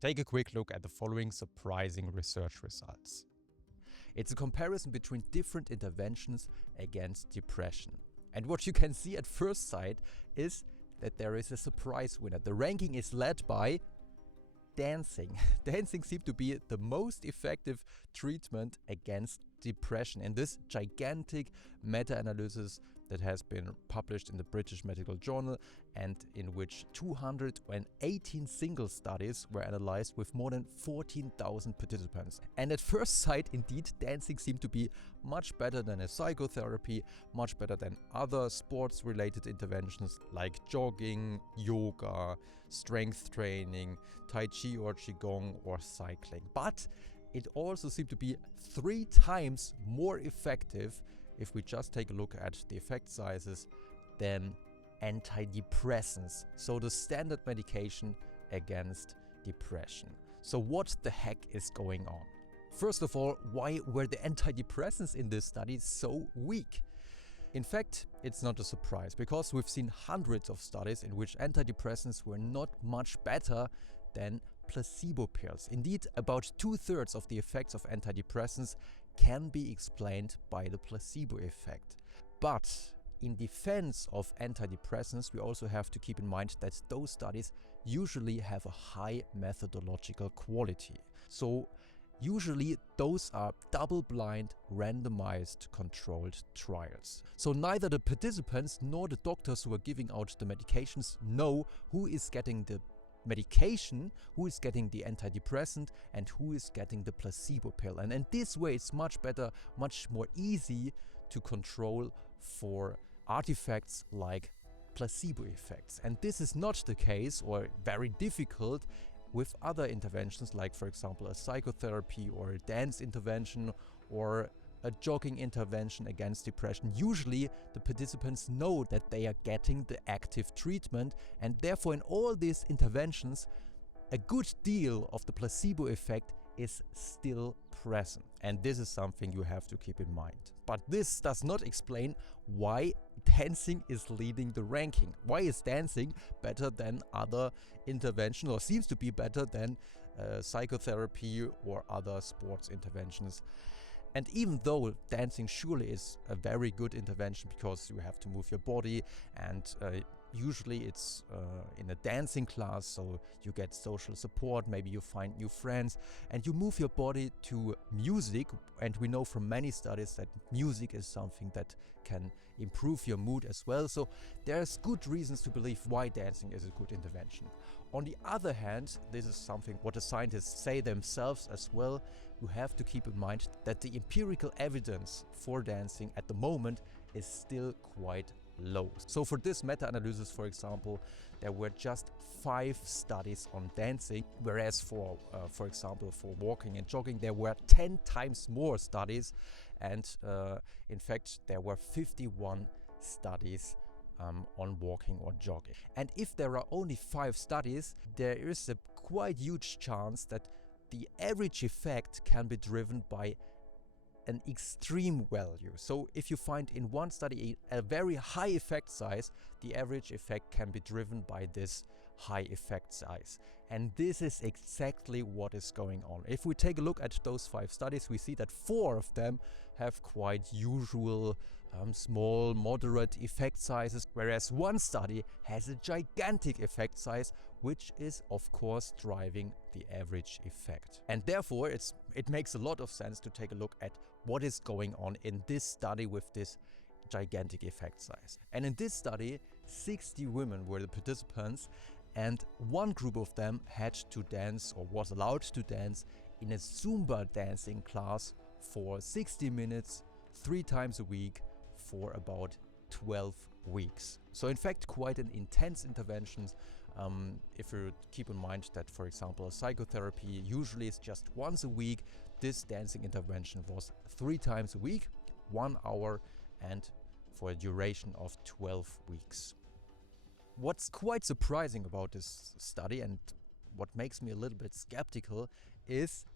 Take a quick look at the following surprising research results. It's a comparison between different interventions against depression. And what you can see at first sight is that there is a surprise winner. The ranking is led by dancing. Dancing seemed to be the most effective treatment against depression in this gigantic meta-analysis that has been published in the British Medical Journal, and in which 218 single studies were analyzed with more than 14,000 participants. And at first sight, indeed, dancing seemed to be much better than a psychotherapy, much better than other sports-related interventions like jogging, yoga, strength training, tai chi or qigong, or cycling. But it also seemed to be 3 times more effective, if we just take a look at the effect sizes, than antidepressants, so the standard medication against depression. So what the heck is going on? First of all, why were the antidepressants in this study so weak? In fact, it's not a surprise, because we've seen hundreds of studies in which antidepressants were not much better than placebo pills. Indeed, about 2/3 of the effects of antidepressants can be explained by the placebo effect. But in defense of antidepressants, we also have to keep in mind that those studies usually have a high methodological quality. So usually those are double-blind, randomized, controlled trials. So neither the participants nor the doctors who are giving out the medications know who is getting the medication, who is getting the antidepressant, and who is getting the placebo pill. And in this way, it's much better, much more easy to control for artifacts like placebo effects. And this is not the case, or very difficult, with other interventions like, for example, a psychotherapy or a dance intervention or a jogging intervention against depression. Usually the participants know that they are getting the active treatment, and therefore in all these interventions a good deal of the placebo effect is still present. And this is something you have to keep in mind. But this does not explain why dancing is leading the ranking. Why is dancing better than other interventions, or seems to be better than psychotherapy or other sports interventions? And even though dancing surely is a very good intervention, because you have to move your body, and usually it's in a dancing class, so you get social support, maybe you find new friends, and you move your body to music. And we know from many studies that music is something that can improve your mood as well. So there's good reasons to believe why dancing is a good intervention. On the other hand, this is something what the scientists say themselves as well. You have to keep in mind that the empirical evidence for dancing at the moment is still quite low. So for this meta-analysis, for example, there were just 5 studies on dancing, whereas for example, for walking and jogging, there were 10 times more studies. And in fact, there were 51 studies on walking or jogging. And if there are only 5 studies, there is a quite huge chance that the average effect can be driven by an extreme value. So if you find in one study a very high effect size, the average effect can be driven by this high effect size. And this is exactly what is going on. If we take a look at those 5 studies, we see that 4 of them have quite usual small, moderate effect sizes, whereas one study has a gigantic effect size, which is of course driving the average effect. And therefore it makes a lot of sense to take a look at what is going on in this study with this gigantic effect size. And in this study, 60 women were the participants, and one group of them had to dance, or was allowed to dance, in a Zumba dancing class for 60 minutes, 3 times a week, for about 12 weeks. So in fact, quite an intense intervention. If you keep in mind that, for example, psychotherapy usually is just once a week, this dancing intervention was 3 times a week, 1 hour, and for a duration of 12 weeks. What's quite surprising about this study, and what makes me a little bit skeptical, is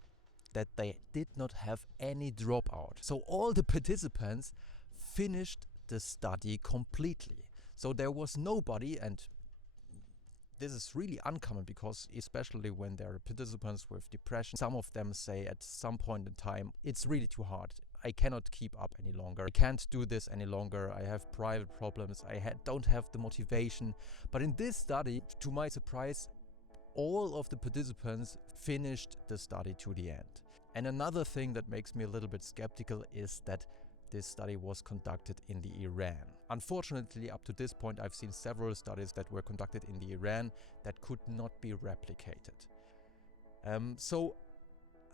that they did not have any dropout. So all the participants finished the study completely. So there was nobody, and this is really uncommon because especially when there are participants with depression, some of them say at some point in time, it's really too hard. I cannot keep up any longer. I can't do this any longer. I have private problems. I don't have the motivation. But in this study, to my surprise, all of the participants finished the study to the end. And another thing that makes me a little bit skeptical is that this study was conducted in the Iran. Unfortunately, up to this point, I've seen several studies that were conducted in the Iran that could not be replicated.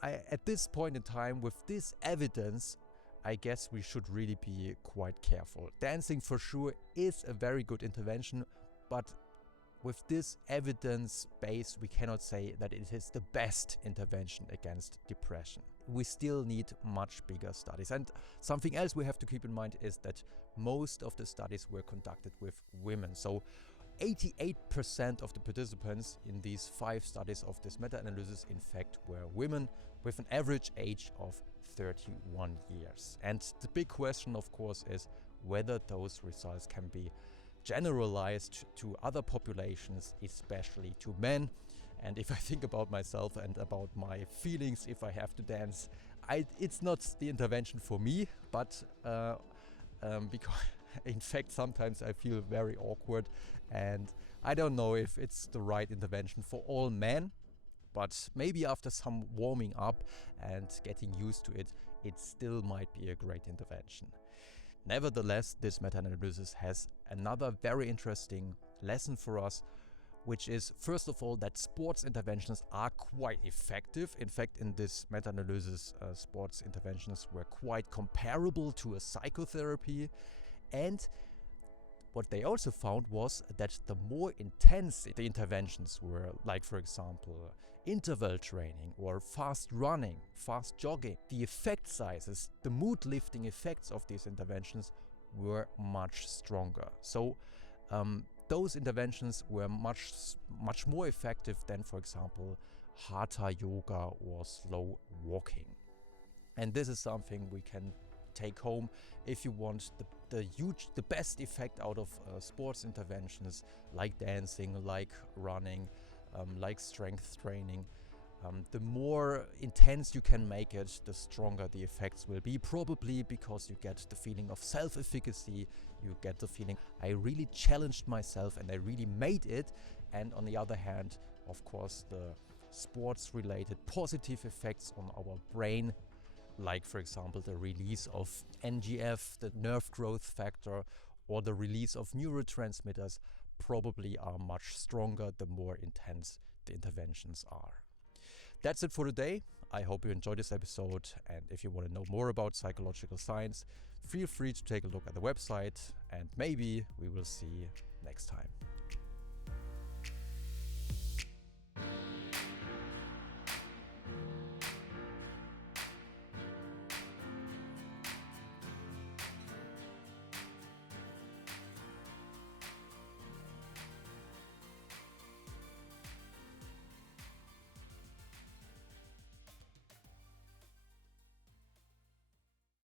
At this point in time, with this evidence, I guess we should really be quite careful. Dancing for sure is a very good intervention, but with this evidence base, we cannot say that it is the best intervention against depression. We still need much bigger studies. And something else we have to keep in mind is that most of the studies were conducted with women. So 88% of the participants in these 5 studies of this meta-analysis, in fact, were women with an average age of 31 years. And the big question, of course, is whether those results can be generalized to other populations, especially to men. And if I think about myself and about my feelings if I have to dance, it's not the intervention for me, but because in fact sometimes I feel very awkward and I don't know if it's the right intervention for all men, but maybe after some warming up and getting used to it, it still might be a great intervention. Nevertheless, this meta-analysis has another very interesting lesson for us, which is, first of all, that sports interventions are quite effective. In fact, in this meta-analysis, sports interventions were quite comparable to a psychotherapy. And what they also found was that the more intense the interventions were, like for example, interval training or fast running, fast jogging, the effect sizes, the mood lifting effects of these interventions were much stronger. So those interventions were much more effective than, for example, hatha yoga or slow walking. And this is something we can take home if you want the best effect out of sports interventions like dancing, like running, like strength training. The more intense you can make it, the stronger the effects will be, probably because you get the feeling of self-efficacy, you get the feeling I really challenged myself and I really made it. And on the other hand, of course, the sports-related positive effects on our brain, like for example the release of NGF, the nerve growth factor, or the release of neurotransmitters, probably are much stronger the more intense the interventions are. That's it for today. I hope you enjoyed this episode, and if you want to know more about psychological science, feel free to take a look at the website, and maybe we will see next time.